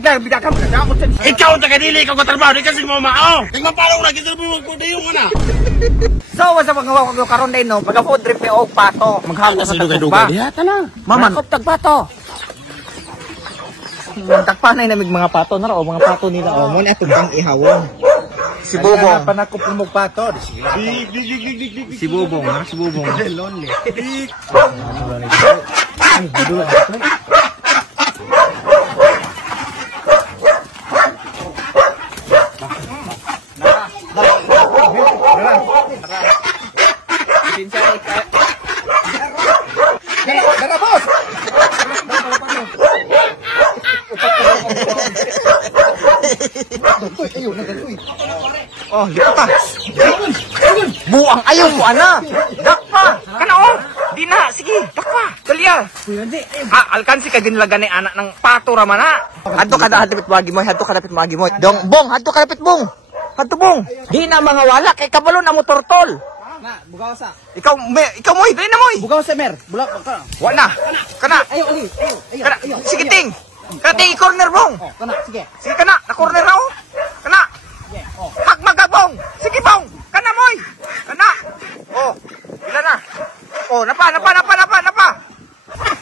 bigla ka magdamot sa. Ikaw ang taga-dili, ikaw katrabaho, di kasi mamao. Tingnan parang lagi sa buwag ko na yung ana. So, sa mga karon din no, pag food trip ni og pato, maghamo sa tagba. Diha tala. Maman, tagpato. Tagpanay namig mga pato na o mga pato nila o mo na tumbang ihawon. Si Bobong. Pa na ko pumog pato. Si Bobong, si Bobong. Lonely. Dara boss. Oh, lipat pa. Buang ayaw mo ana. Dakpa. Kana oh. Di na, sige, dakpa. Dalya. Alkansi ka ginlagan ni anak ng pato ra man ha. Adto ka dapit wagi mo, adto ka dapit wagi mo. Dong, bong, adto ka dapit bong. Adto bong. Di na mga wala kay kabalo na mo tortol. Na, bugaw sa. Ikaw mo, dali na mo. Bugaw sa mer. Bulak ka. Wa na. Kana. Ayo. Kana. Sige ting. Kana ting corner bong. Oh, kana, sige. Sige kana, na corner ra oh. Kana. Oh. Hak magabong. Sige bong. Kana moy. Kana. Oh, ila na. Oh, napa.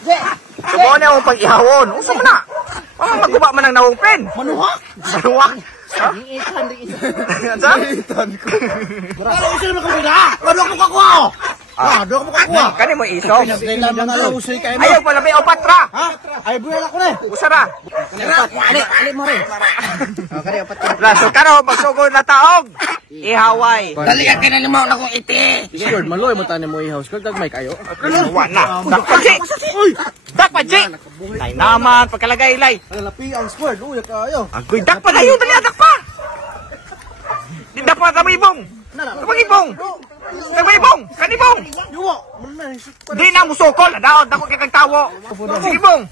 Yeah. Subo na yung pag-ihawon. Uso mo na. Maguba man ang nahupen. Manuhak. Ha? Iitan. Iitan ko. Pero uso na kami na. Ano ko kakuha? Doon mo kakuha. Kani mo iso. Ayaw. Ayaw pala may opatra. Ha? Ay buhay ako na. Usara. Ali mo rin. Okay, apat. Raso karo pagsugod na taog. Ihaway. Dali ka na naman akong iti. Discord, maloy mo tayo mo i-house. Kag may kayo. Wa na. Dakpa G. Ay naman pagkalagay ilay. Lapi ang squad. Uy, kayo. Agoy dakpa na yun dali dakpa. Di dakpa tabibong. Tabibong. Tabibong. Kanibong. Yuwa. Di na musokol. Daod ako kay kagtawo. Sige bong.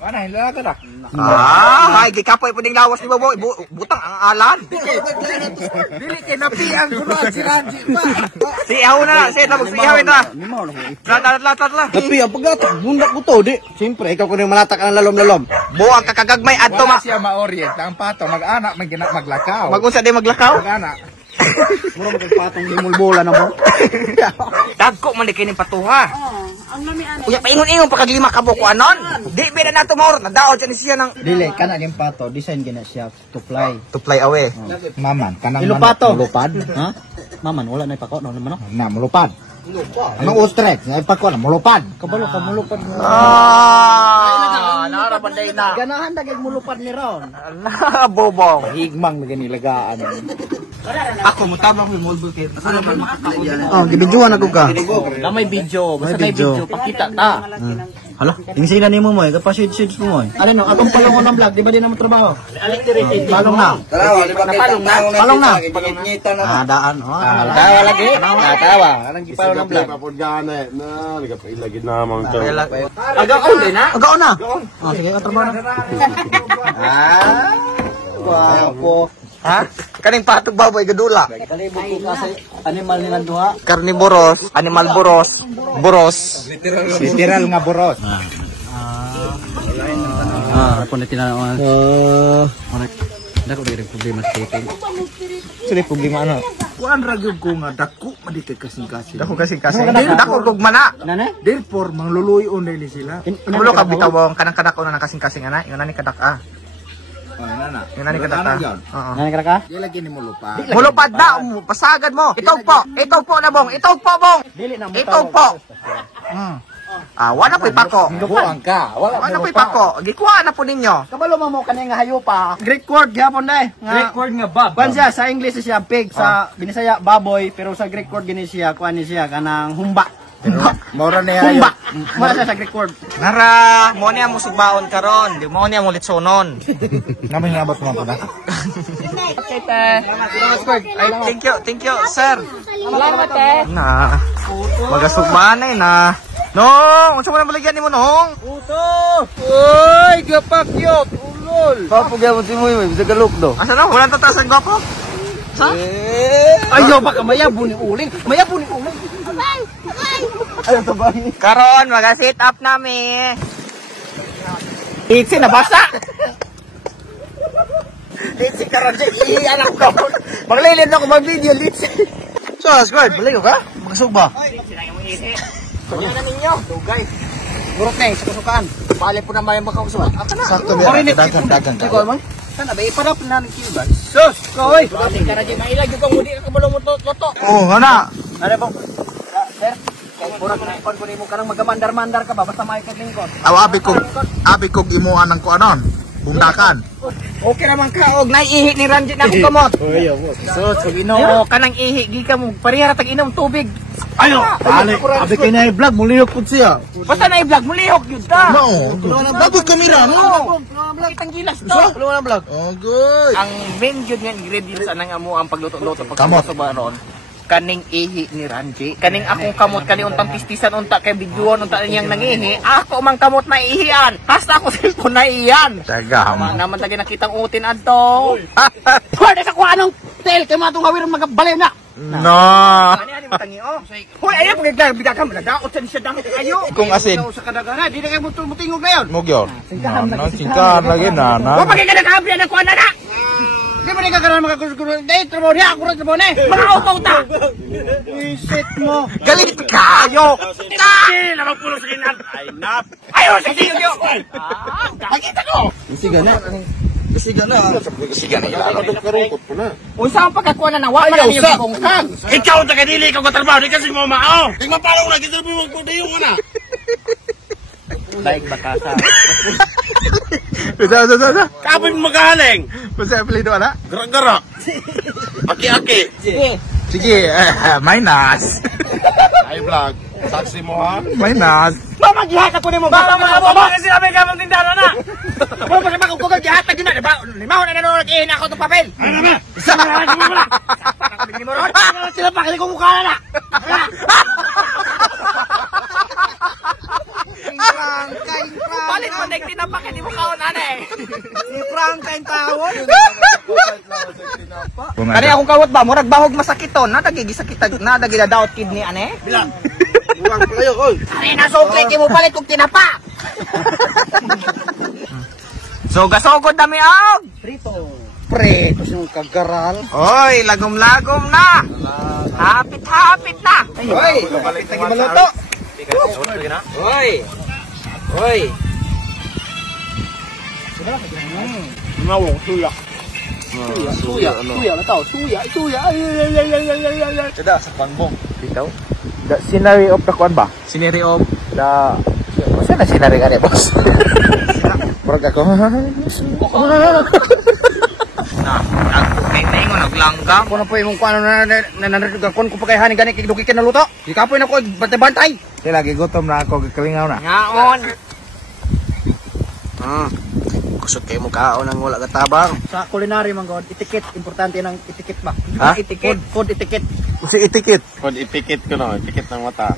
Wala hila ka na. Ay gikapoy puding lawas ni Bobo. Butang ang alan. Dili kay napi ang gulo si Ranji pa. Si ihaw na. Si tabog si ihawin na. Tatla. Napi ang paggatak. Bundak ko to. Di. Siyempre, ikaw ko na yung malatak ang lalom-lalom. Buang kakagagmay adto ma. Wala siya ma-orient. Ang pato, mag-anak, maglakaw. Magunsa di maglakaw. Mag-anak. Mura magpatong himulbola na mo. Dagko man di kini patuha. Ang lamian. Uya paingon-ingon pagkaglima ka buko anon. Di bida na tumor. Nadaod siya ng Dili, kana yung pato. Design gina siya to fly. to fly away. Maman, kanang Ilupato. mulupad. Ha? Maman, wala na ipako. No naman no? Na, mulupad. Anong ostrich? Na ipako na, mulupad. Kabalo ka mulupad mo. Narabanday na. Ganahan dagig mulupad ni Ron. Ala, bobong. Higmang na ganilagaan. Ako mutabang may molbol kay. Asa naman makakaon. Oh, gibidyoan ako ka. Na may video, basta may video pakita ta. Hala, tingsilan nimo mo, kapashade-shades mo mo. Ano no, atong palong ng vlog, di ba din naman trabaho? Palong na. Palong na. Ah, daan. Tawa lagi. Tawa. Anong gipalo ng vlog? Papod gana na, ligapilagid na mga to. Agaon din na. Agaon na. Oh, sige, katrabaho na. Wow. Ha? Kaning patog baboy gadula. Kalibog ko kasi animal nila duha. Carnivorous, animal boros. Literal nga boros. Ako na tinanawan. Dako diri problema sa dating. Sili problema ano? Kuan ragyog ko nga dako madikit kasing-kasing. Dako kasing-kasing. Dako gugmana. Nane? Therefore, mangluluyon na sila. Kulo ka bitawong kanang kadako na kasing-kasing ana, yung nani kadak ah. Nana. Yung nani kadak ah. Oo. Nane kara ka? Di lagi ni mulupad. Mulupad na, pasagad mo. Itaw po na bong. Itaw po bong. Dili na mo. Itaw po. Wala po'y pako. Buang ka. Wala po'y pako. Gikuha na po ninyo. Kabalo mo kani nga hayupa. Greek word gyapon dai. Greek word nga bab. Kuan siya sa English siya pig, sa Binisaya baboy, pero sa Greek word gini siya kuan ni siya kanang humba. Maura na yayo. Humba. Mara siya sa Greek word. Nara, mo niya mo sugbaon karon. Di mo niya mo litsonon. Namin nabot mo pa na. Thank you, sir. Salamat Na. Magasugbanay na. Nong, unsa man baligyan nimo nong? Uto! Oy, gapakyot, ulol. Papo gyapon si Moy, bisa galok do. Asa na? Wala tatasan gwapo? Sa? Ayo baka mayabon ni uling. Mayabon ni uling. Ayo to ba? Karon, mag-sit up nami. Itsi na basa. Litsi ka rin dyan. Iiyan ako. Maglilid ako mag-video, Litsi. So, squad, balik ko ka? Magsug ba? Kanya na ninyo. Dugay. Burot na sa kasukaan. Bali po na may makakasuan. Sakto ba? Dagan. Ikaw man? Sana ba iparap na ng kilban? Sus! Koy! Bali ka rin dyan. Mailag yung kang muli ka kabalong mo loto. Oh, hana. Ano po? Sir? Kaya burot na ipon ko mo ka nang magamandar-mandar ka ba? Basta may kaglingkod. Abi kog imuan ng kuanon. Bundakan. Okay naman ka, og naiihi ni Ranjit na akong kamot. So, inom ka nang ihi, gi ka mo, parihara tag-inom tubig. Ayo! Abi kay na i-vlog, mulihok po siya. Basta na-i-vlog, mulihok yun ta. No, bago kamera, no? Kitang gilas to. Wala na vlog. Oh, good. Ang main yun nga ingredients anang amo ang pagluto-luto Kamot. pagkaso ba ron. Kaning ihi ni Ranji, kaning akong kamot, kaning untang pistisan unta kay bidyuan unta niyang nangihi, ako mang kamot na ihian. Hasta ako cellphone na iyan. Tagam. Naman lagi nakitang utin adto. Pwede sa kuanong tel kay matong gawin mga balay na. No. Ani matangi oh. Hoy ayo pagigla bidaka mo daot sa siya dami kayo. Kung asin. Sa kadagana, di na kay mutingog ngayon. Mogyor. No, singkan lagi na. Wa pagigla kabri na kuan na. Di ba nagkakaroon mga kusko-kusko? Dahil trabaho niya, ako rin trabaho na eh. Mga auto-ta! Isit mo. Galit kayo! Hindi na magpulo sa kinan. Ay, nap! Ayaw, sige yun! Nakita ko! Siga na. Siga na. Karungkot po na. Unsa ang pagkakuha na nawa man yung bungkag? Ikaw taga-dili, ikaw katrabaho, di kasi mo mao. Di mapalong na, kita mo magpudayong ka na. Daig bakasa. Bisa. Kapit magaling. Basta apelido ana? Gara-gara. Aki-aki. Sige, minus. Ay, vlog. Saksi mo ha? Minus. Mamagihat ako nimo. Basta mo kasi sinabi ka mong tindaro na. Mo pa sa ko gihat na gina, ba? Limaw na nanood ihin ako tong papel. Ano ba? Isa na lang mo na. Ni mo ron. Sila pa kali ko mukha na. Palit mo nek tinapa kay di mo kaon ana eh. Ni Frank kain tawon. Kani akong kawat ba murag bahog masakiton, nadagi gisakitan, nadagi daot kidney ane. Bilang. Uwang pa kayo, oy. Kani na sukli di mo palit og tinapa. So gasogod dami og. Prito yung kagaral. Oy, lagom-lagom na. Hapit-hapit na. Oy, balik na gimaluto. Oy. Mawong, suya. Suya na tao. Suya. Kada sa pangbong. Bitaw. The scenery of the kwan ba? Scenery of the... Masa na scenery ka niya, boss? Murag ako. Naingon, naglangga. Kung na po yung kung ano nanarigakon ko pa kay haning gani kikduki ka na luto. Ikapoy na ko, bantay-bantay. Kaya lagi gutom na ako, kalingaw na. Ngaon. Kusot kayo mo kaon ng wala katabang. Sa culinary man god, etiquette, importante ng etiquette ba? Ha? Etiquette, food etiquette. Kasi itikit. Kung ipikit ko no, ipikit ng mata.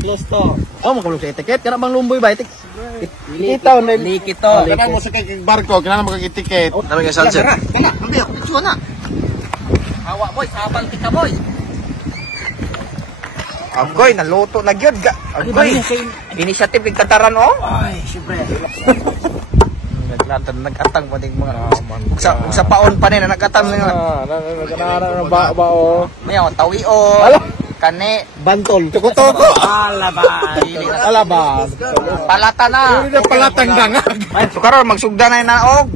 Close to. Oh, makulog sa etiquette. Kana bang lumboy ba? Likito. Likito. Kailangan mo sa barko, kailangan mo kag-itiket. Dami nga sunset. Kana, ambi ako picture na. Hawa boy, sabang kita boy. Agoy, naluto na gyud ga. Agoy. Initiative kay Kataran oh. Ay, syempre. Nag-atang pa ding mga sa paon pa nila nag-atang nila. Nagkanara na ba o? Mayaw tawi o. Kane Bantol. Tuko-tuko. Alaban. palata na. Hindi na palatang dangag. Ay, so karon magsugda na naog.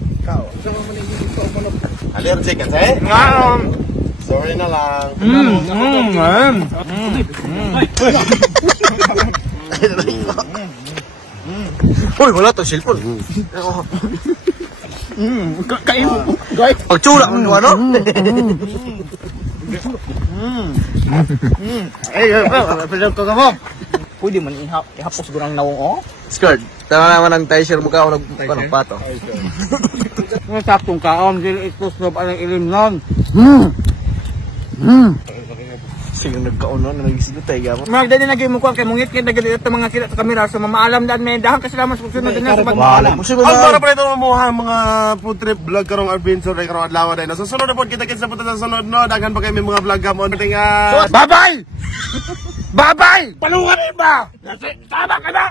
Allergic ka eh? Ngaon. Sorry na lang. Uy, wala to cellphone. Kain mo. Pagtsula mo ano? Pwede man ihapos ko ng nawong oh. Skirt. Tama naman ang t-shirt mo ka ako pato. Ang saktong kaon, dili ito sob ang ilim nun. Sige nagkaon na nagising tayo gyapon. Magda din nagay mo ko kay mungit kay dagiti ito mga sila sa kamera so mamaalam dan may dahan kasi lamang sunod din sa Wala mo Ang para pa ito mamuha mga food trip vlog karong adventure ay karong adlaw din. So sunod na po kita-kits sa punta sa sunod no. Daghan pa kay may mga vlog gamon. Bye-bye! Bye-bye! Palungan iba! Tama ka na!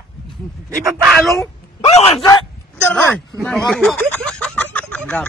Ipagpalong! Palungan sa! Diyan na!